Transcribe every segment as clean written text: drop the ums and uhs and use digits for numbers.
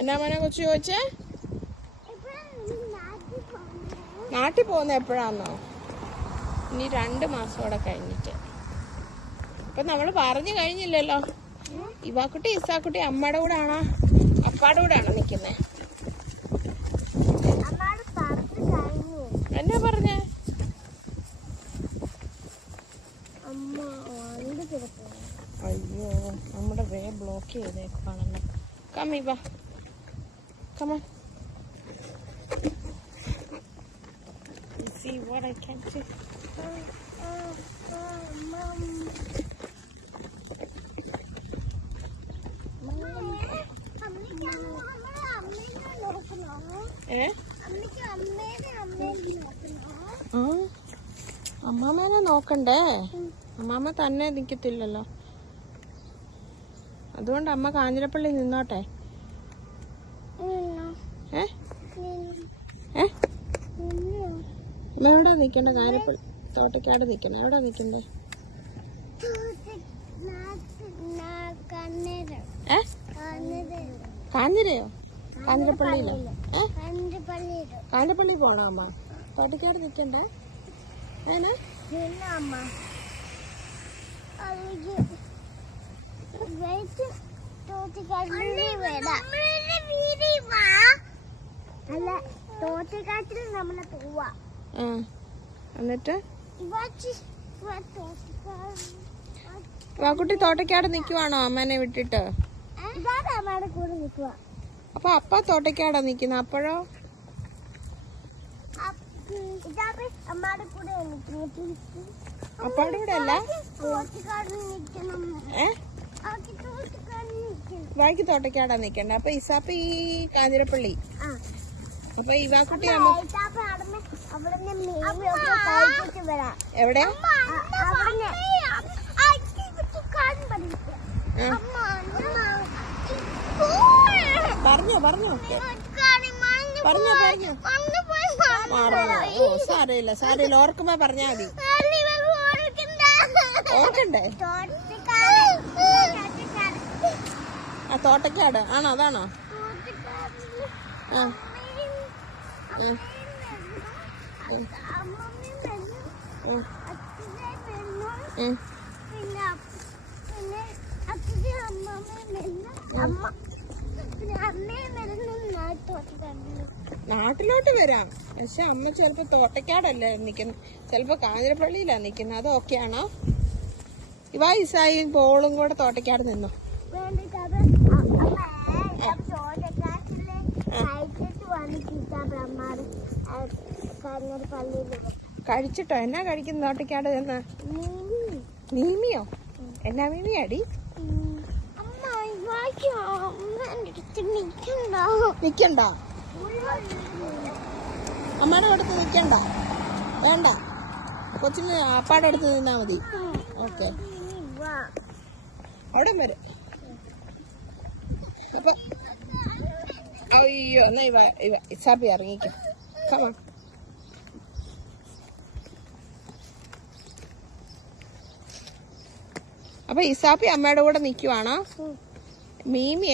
എന്നാ മോനെ കൊച്ചു ചോദിച്ചേ? നാട്ടിൽ പോകുന്ന എപ്പോഴാന്നോ? ഇനി 2 മാസം കൂടെ കഴിഞ്ഞിട്ട്. ഇപ്പൊ നമ്മള് പറഞ്ഞു കഴിഞ്ഞില്ലല്ലോ. ഇവാക്കുട്ടി ഇസാക്കുട്ടി അമ്മയുടെ കൂടെ ആണോ അപ്പാടെ കൂടെ ആണോ നിക്കുന്നേ? എന്നാ പറഞ്ഞേ? അയ്യോ, നമ്മുടെ വേ ബ്ലോക്ക് ചെയ്തേക്കാണല്ലോ. കമ്മി വാ, come on. See what I can do. അമ്മാമ്മേനെ നോക്കണ്ടേ? അമ്മാമ്മ തന്നെ നിക്കത്തില്ലല്ലോ. അതുകൊണ്ട് അമ്മ കാഞ്ഞിരപ്പള്ളി നിന്നോട്ടെ. എവിടെ നിക്കണ്ടേ? കാഞ്ഞിരപ്പള്ളി തോട്ടക്കാട് നിക്കണേ. എവിടെ നിക്കണ്ടേ? കാഞ്ഞിരയോ? കാഞ്ഞിരപ്പള്ളിയിലോ? കാഞ്ഞിരപ്പള്ളി പോണോ അമ്മ? തോട്ടക്കാട് നിക്കണ്ടേ? ഏനാ തോട്ടക്കാട്ടിൽ നമ്മളെ പോവാ. എന്നിട്ട് വാക്കുട്ടി തോട്ടക്കാട് നിക്കുവാണോ അമ്മേനെ വിട്ടിട്ട്? അപ്പൊ അപ്പ തോട്ടക്കാടാ നിക്കുന്ന. അപ്പോഴോ? അപ്പാടെ കൂടെ അല്ല, വായിക്ക് തോട്ടക്കാടാ നിക്കണ്ടേ? അപ്പൊ ഇസാപ്പ ഈ കാഞ്ഞിരപ്പള്ളി. അപ്പൊ ഇവാക്കുട്ടി എവിടെ? പറഞ്ഞോ പറഞ്ഞോ പറഞ്ഞോ പറഞ്ഞോ. ഓ സാരയില്ല സാരയില്ല, ഓർക്കുമ്പോ പറഞ്ഞാ മതി. ഓർക്കണ്ടേ? ആ തോട്ടക്കാട് ആണോ? അതാണോ? നാട്ടിലോട്ട് വരാം, പക്ഷെ അമ്മ ചിലപ്പോ തോട്ടക്കാടല്ലേ നിക്കുന്നത്, ചിലപ്പോ കാഞ്ഞിരപ്പള്ളിയിലാ നിക്കുന്നത്. അത് ഓക്കെ ആണോ? ഇവാ ഇസായും പോളും കൂടെ തോട്ടക്കാട് നിന്നോ. കഴിച്ചിട്ടോ? എന്നാ കഴിക്കുന്നു തോട്ടക്കാട് ചെന്ന്? മീമിയോ? എന്നാ മീമിയാടി? നിക്കണ്ട, അമ്മയുടെ അടുത്ത് നിക്കണ്ട, വേണ്ട. കൊച്ചിന് അപ്പാടെ അടുത്ത് നിന്നാ മതി. ഓക്കെ, അവിടെ വരും. അപ്പൊ അയ്യോ, എന്നാ ഇസാപ്പി ഇറങ്ങിക്കും. കമാ. അപ്പൊ ഇസാപ്പി അമ്മയുടെ കൂടെ നിക്കുവാണോ? മീമി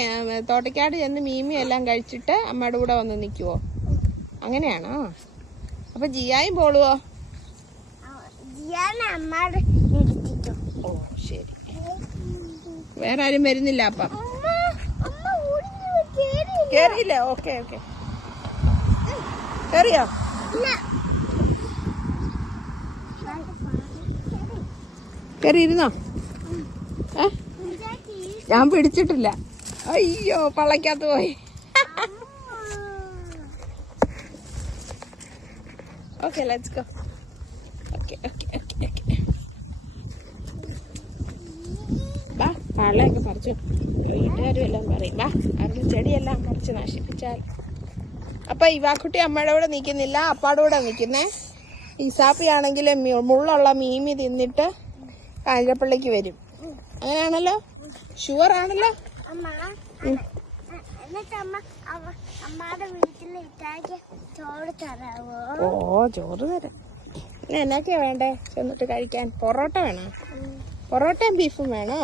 തോട്ടക്കാട് ചെന്ന് മീമി എല്ലാം കഴിച്ചിട്ട് അമ്മയുടെ കൂടെ വന്ന് നിക്കുവോ? അങ്ങനെയാണോ? അപ്പൊ ജിയായും പോളുവോ? ഓ ശരി, വേറെ ആരും വരുന്നില്ല അപ്പം? കേറിയില്ലേ? ഓക്കെ ഓക്കെ, കേറിയോ? കേറിയിരുന്നോ? ഞാൻ പിടിച്ചിട്ടില്ല. അയ്യോ, പള്ളക്കകത്ത് പോയി. Okay, let's go. Okay okay okay okay, വാ. പള്ളയൊക്കെ പറിച്ചു വീട്ടുകാരും എല്ലാം പറയും. വാ, അവരുടെ ചെടിയെല്ലാം പറിച്ച് നശിപ്പിച്ചാൽ. അപ്പൊ ഇവാക്കുട്ടി അമ്മയുടെ കൂടെ നിൽക്കുന്നില്ല, അപ്പാടെ കൂടെ നിൽക്കുന്നേ. ഇസാപ്പി ആണെങ്കിൽ മുള്ളുള്ള മീമി തിന്നിട്ട് കാഞ്ഞിരപ്പള്ളിക്ക് വരും. അങ്ങനെയാണല്ലോ? ഷുവർ ആണല്ലോ? ഓ, ചോറ് തരാം. എന്നാക്കെയാ വേണ്ടേ ചെന്നിട്ട് കഴിക്കാൻ? പൊറോട്ട വേണോ? പൊറോട്ടയും ബീഫും വേണോ?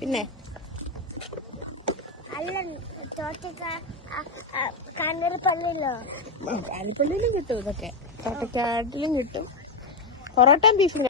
പിന്നെ കാഞ്ഞിരപ്പള്ളിയിലോ കാലിപ്പള്ളിയിലും കിട്ടും ഇതൊക്കെ. തോട്ടക്കാട്ടിലും കിട്ടും. പൊറോട്ടയും ബീഫും